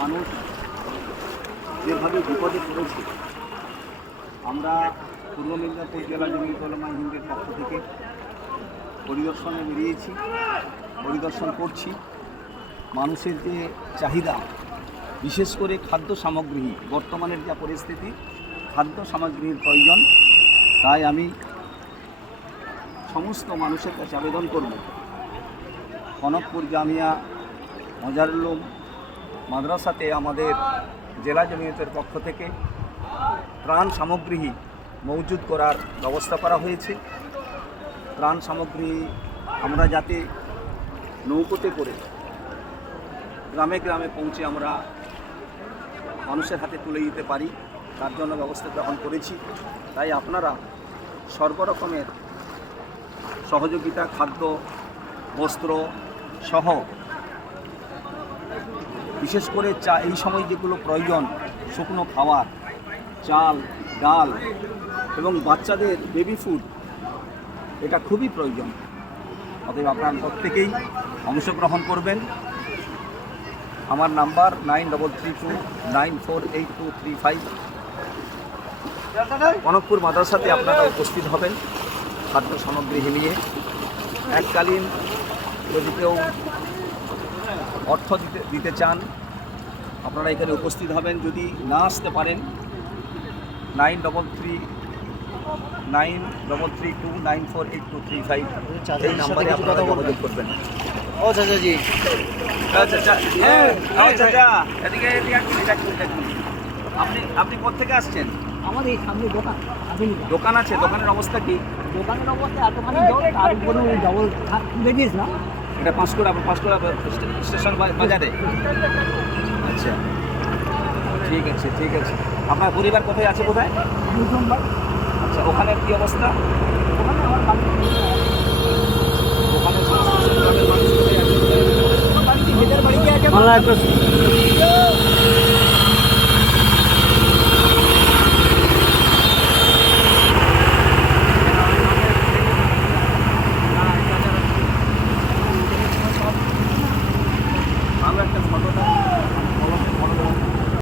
মানুষ যেভাবে বিপদে পড়েছে, আমরা পূর্ব মেদিনীপুর জেলা জমিয়তুল উলামা হিন্দের পক্ষ থেকে পরিদর্শনে বেরিয়েছি, পরিদর্শন করছি। মানুষের যে চাহিদা, বিশেষ করে খাদ্য সামগ্রী, বর্তমানের যা পরিস্থিতি, খাদ্য সামগ্রীর প্রয়োজন। তাই আমি সমস্ত মানুষের কাছে আবেদন করব, কনকপুর জামিয়া মজারুল উলুম মাদ্রাসাতে আমাদের জেলা জমিয়তের পক্ষ থেকে ত্রাণ সামগ্রী মজুদ করার ব্যবস্থা করা হয়েছে। ত্রাণ সামগ্রী আমরা যাতে নৌকোতে করে গ্রামে গ্রামে পৌঁছে আমরা মানুষের হাতে তুলে দিতে পারি, তার জন্য ব্যবস্থা গ্রহণ করেছি। তাই আপনারা সর্বরকমের সহযোগিতা, খাদ্য, বস্ত্র সহ বিশেষ করে এই সময় যেগুলো প্রয়োজন, শুকনো খাবার, চাল, ডাল এবং বাচ্চাদের বেবি ফুড, এটা খুবই প্রয়োজন। অতএব আপনারা প্রত্যেকেই অংশগ্রহণ করবেন। আমার নাম্বার 9332948235। কনকপুর মাদ্রাসাতে আপনারা উপস্থিত হবেন খাদ্য সামগ্রী নিয়ে। এককালীন যদি কেউ অর্থ দিতে চান, আপনারা এখানে উপস্থিত হবেন। যদি না আসতে পারেন, 9332948235 এই নাম্বারে আপনারা যোগাযোগ করবেন। ও চাচাজি, চাচা, চাচা, এদিকে আপনি কোথেকে আসছেন? আমার এই সামনে দোকান আছে, দোকানের অবস্থা কি? দোকানের অবস্থা এতখানি আর কোনো ডবল লেডিস না, এটা পাঁশকুড়া স্টেশন বাজারে। আচ্ছা, ঠিক আছে, ঠিক আছে। আপনার পরিবার কোথায় আছে? কোথায়? আচ্ছা, ওখানের কি অবস্থা? ওখানে আমার ওখানে বাড়িতে বাড়িতে আছে।